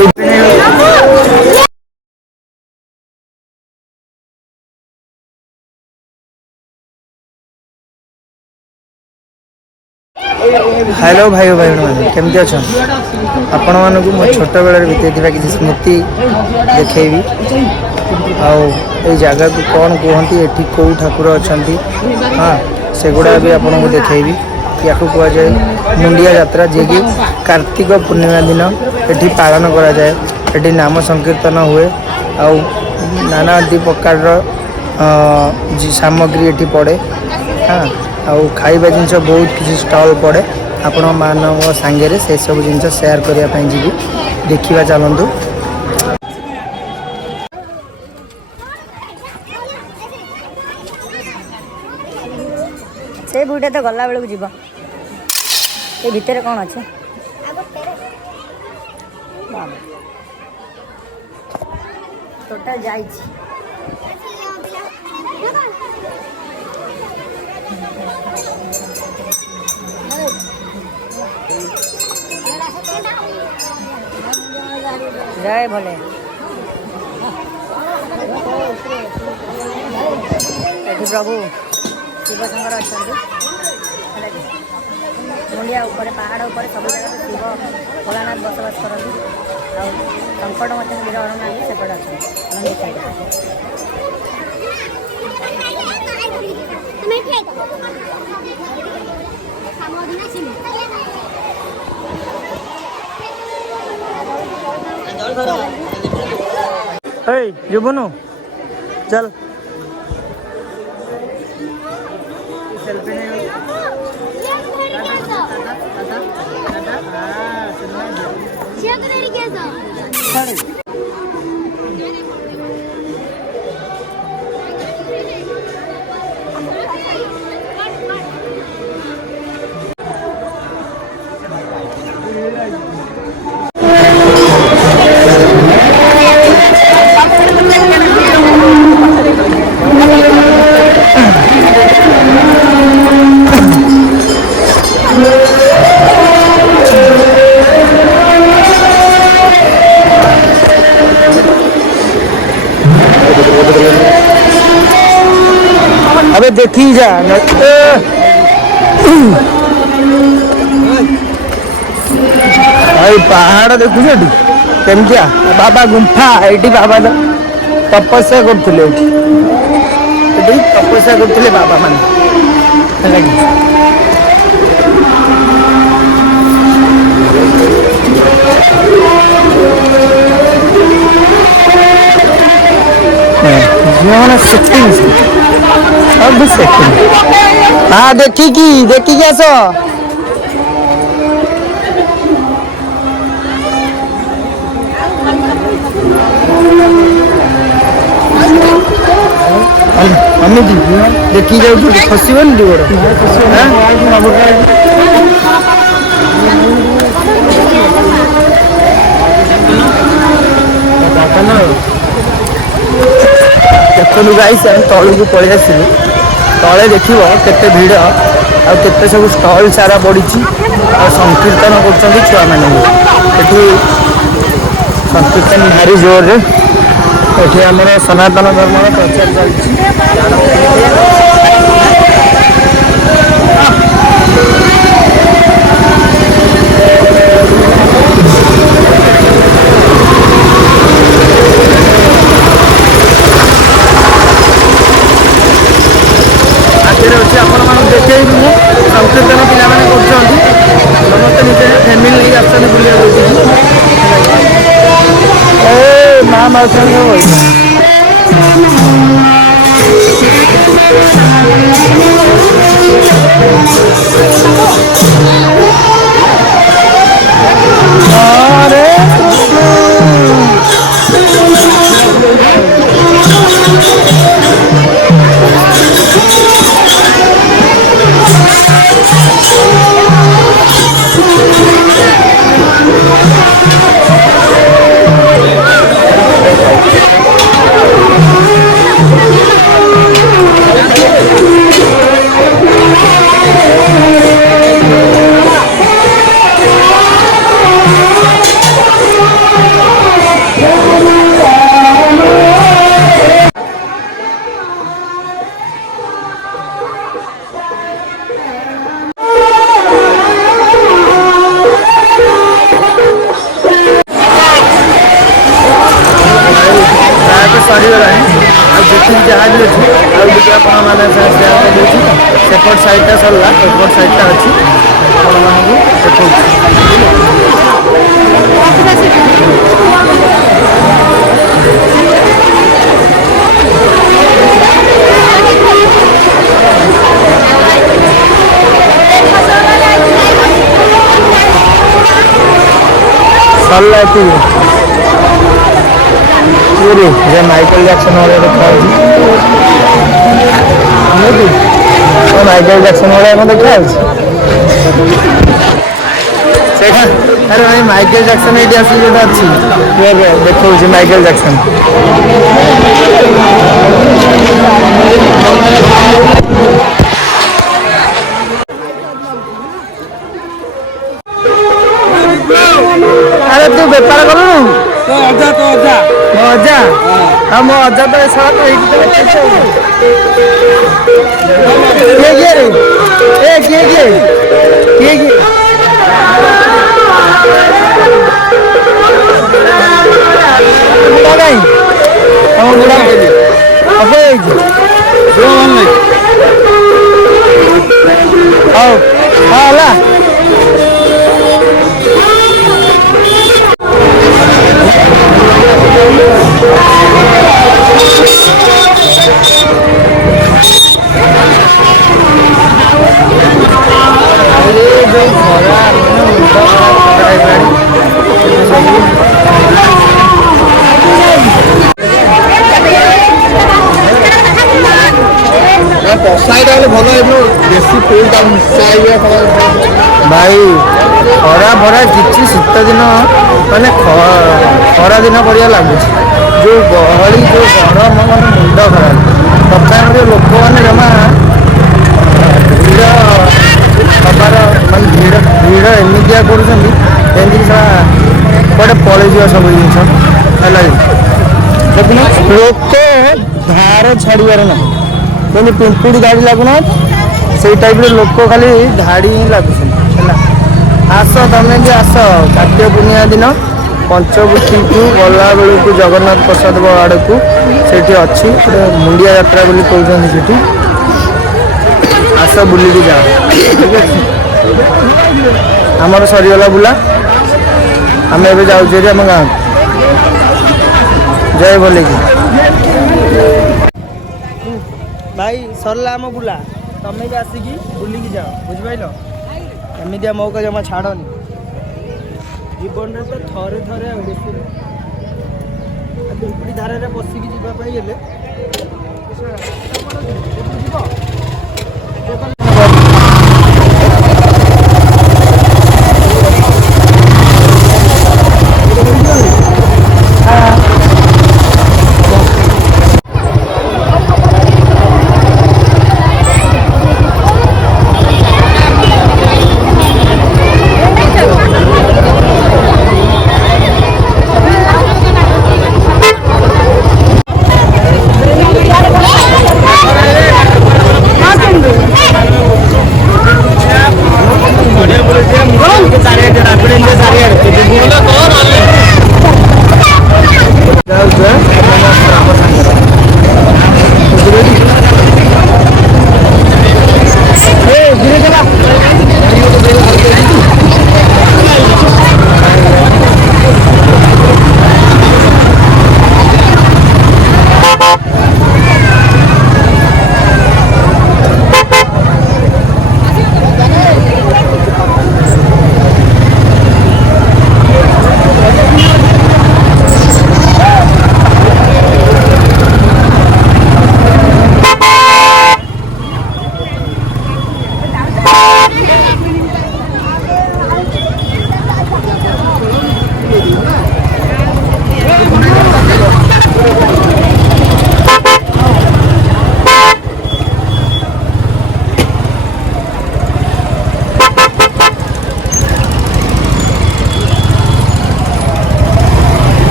hello भाई भाई केमती अच्छा आपण मानक मो छोट बेल बीते किसी स्मृति देखी आई जगह को कौन कहती ये कौ ठाकुर अच्छा हाँ सेगुड़ा भी आपको देखी या कहुए मुंडिया यात्रा जी कि कार्तिक पूर्णिमा दिन ये पालन करा जाए ये नाम संकीर्तन हुए आ नाना प्रकार सामग्री ये पड़े हाँ आउ खाइबा जिनस बहुत किसी स्टॉल पड़े आपण मानव सांगे से सब जिनस शेयर करने जी देखा चलतु से बुढ़ा तो गला बेलू जीव ये भितर कौन अच्छे टोटाल जाई जय भोले प्रभु शिव शंकर अच्छा मुंडिया ऊपर पहाड़ ऊपर सब जगह शिव भोलानाथ बसवास करती संकट मत वीर हनुमान सेपटे अच्छा जुबनु चल सेल्फी अबे देखी जा भाई पहाड़ देखु केमतिया बाबा गुंफा ये बाबा तपस्या करते तपस्या करते बाबा मान सब सेटिंग हाँ देखी आस देखी जाऊ खसबन गोड़ देखो गाइस तलू को पलि आसलु तले देख केते भिड़ आते सब स्टल सारा पड़ी संकीर्तन कर छुआ मैंने संकीर्तन भारी जोर ये आम सनातन धर्म प्रचार चलती देखी संकीर्तन पिला समस्त निजे फैमिली आसते बुला माँ मौसा मैंने सेपट साइडटा सरला एपट साइडटा अच्छी देखो सरला ये माइकल जैक्सन वाले देखा माइकल जैक्सन वाले देखा अरे भाई माइकल जैक्सन ये आस अच्छी देखा माइकल जैक्सन अरे तू बेपार करूँ तो अजा हाँ मो अजा तो सारा तो किए रे ए किए बुढ़ा नहीं हम बुढ़ा हाँ हाँ भाई खरा भरा किसी शीत दिन माने खरा दिन पड़िया लगुच जो गहली जो गरम मान मुंड खराब तथा लोक मैंने जमा भीड़ हबार मान भीड़ भीड़ एमतिया कटे पलैज सब जिन लोक धार छाड़ार ना कहीं पिंपुड़ी गाड़ी लगुना से टाइप लोक खाली धाड़ी ही लगुच आस तमें भी आस कार्तिक पूर्णिमा दिन पंचवटी को गला बेलू जगन्नाथ प्रसाद आड़ को से अच्छी मुंडिया यात्रा बोली कहते आस बुलिकी जाओ ठीक है आमर सरीगला बुला आम ए जाऊँ आम गाँव जय बोले कि भाई सरला आम बुला तमें भी आसिकी बुलिकी जाओ बुझिपाल एमितिया मौका जमा छाड़नी जीवन में तो थरे थरे पिंपुड़ी धारे बसिकी जावाई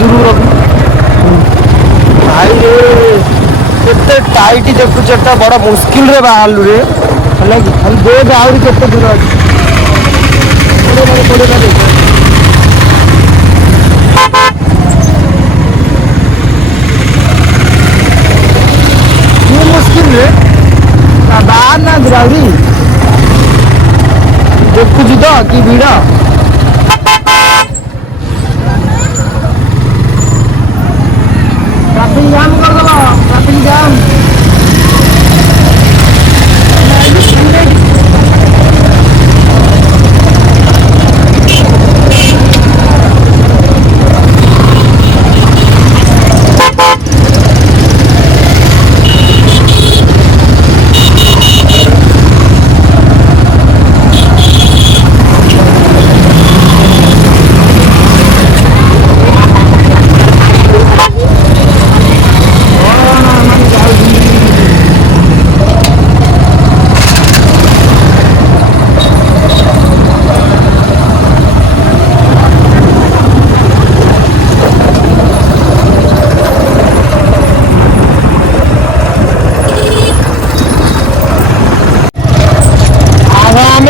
दूर रख भाई टाइट देखुच बड़ मुस्किल रे बाहर रे है कि हम देख आहरी केते दूर अच्छी मुस्किल रे बाहर ना दूरी देखुची तो कि भिड़ ट्रैफिक जाम कर दो ट्रैफिक जाम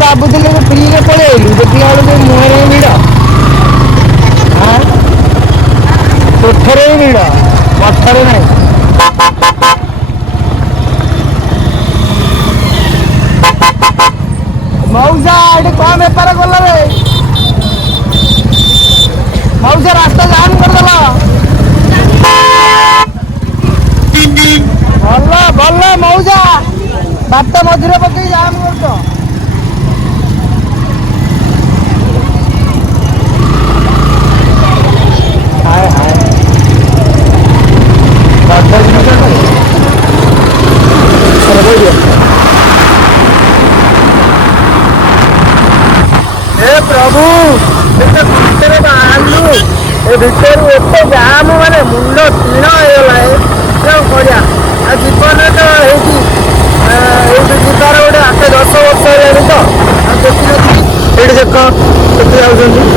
ଭାବୁଥିଲି ଫ୍ରିରେ ପଳେଇ ଆଇଲୁ ଦେଖିଲା ବେଳକୁ ମୁହଁରେ ଭିଡ଼ କୋଠରେ ଭିଡ଼ ପଥରେ ନାହିଁ ମଉସା ଏଠି କଣ ବେପାର କଲ ରେ ମଉସା ରାସ୍ତା ଜାମ୍ କରିଦେଲ ଭଲ ଭଲ ମଉସା ବାଟ ମଝିରେ ପକେଇ ଜାମ୍ କରୁଛ प्रभु भितर बाहरलु ए भितर एत जाम माने मुंड तीण होगा आ जीवन तो ये जितार गोटे 8-10 वर्ष है तो देखी ये देख केते जाऊँ